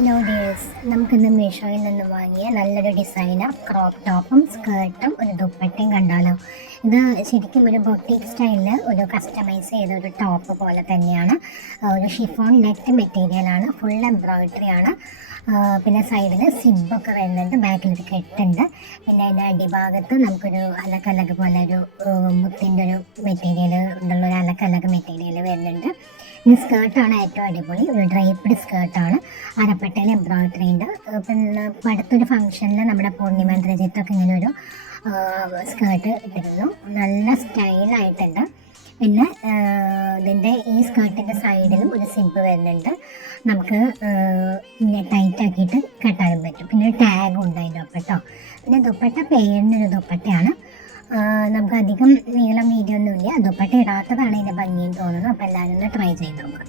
Hello dears, നമുക്കിന്ന് മീഷോയിൽ നിന്ന് വാങ്ങിയ നല്ലൊരു ഡിസൈനർ ക്രോപ്പ് ടോപ്പും സ്കേർട്ടും ഒരു ദുപ്പട്ടയും കണ്ടാലോ. ഇത് ശരിക്കും ഒരു ബൊട്ടീക്ക് സ്റ്റൈലിൽ ഒരു കസ്റ്റമൈസ് ചെയ്ത ഒരു ടോപ്പ് പോലെ തന്നെയാണ്. ഒരു ഷിഫോൺ നെറ്റ് മെറ്റീരിയലാണ്, ഫുൾ എംബ്രോയിഡറി ആണ്. പിന്നെ സൈഡിൽ സിബൊക്കെ വരുന്നുണ്ട്, ബാക്കിലൊരു കെട്ടുണ്ട്. പിന്നെ അതിൻ്റെ അടിഭാഗത്ത് നമുക്കൊരു അലക്കലക്ക് പോലെ ഒരു മുത്തിൻ്റെ ഒരു മെറ്റീരിയൽ ഉള്ള ഒരു അലക്കലക്ക് മെറ്റീരിയൽ വരുന്നുണ്ട്. ഈ സ്കേർട്ടാണ് ഏറ്റവും അടിപൊളി, ഒരു ഡ്രൈപ്ഡ് സ്കേർട്ടാണ്. അരപ്പട്ടയിൽ എംബ്രോയിഡറി ഉണ്ട്. പിന്നെ അടുത്തൊരു ഫംഗ്ഷനിൽ നമ്മുടെ പൂർണിമ രജിത്തൊക്കെ ഇങ്ങനെ ഒരു സ്കേർട്ട് ഇട്ടിരുന്നു, നല്ല സ്റ്റൈലായിട്ടുണ്ട്. പിന്നെ ഇതിൻ്റെ ഈ സ്കേർട്ടിൻ്റെ സൈഡിലും ഒരു സിബ് വരുന്നുണ്ട്, നമുക്ക് ടൈറ്റ് ആക്കിയിട്ട് കെട്ടാനും പറ്റും. പിന്നെ ഒരു ടാഗും ഉണ്ട് അതിൻ്റെ ഒപ്പം കേട്ടോ. പിന്നെ ദുപ്പട്ട പേരിനൊരു ദുപ്പട്ടയാണ്. നമുക്ക് അധികം നീളം വീതിയൊന്നുമില്ല. ദുപ്പട്ട ഇടാത്തതാണ് ഇതിൻ്റെ ഭംഗിയെന്ന് തോന്നുന്നു. അപ്പോൾ എല്ലാവരും ഒന്ന് ട്രൈ ചെയ്ത് നോക്കാം.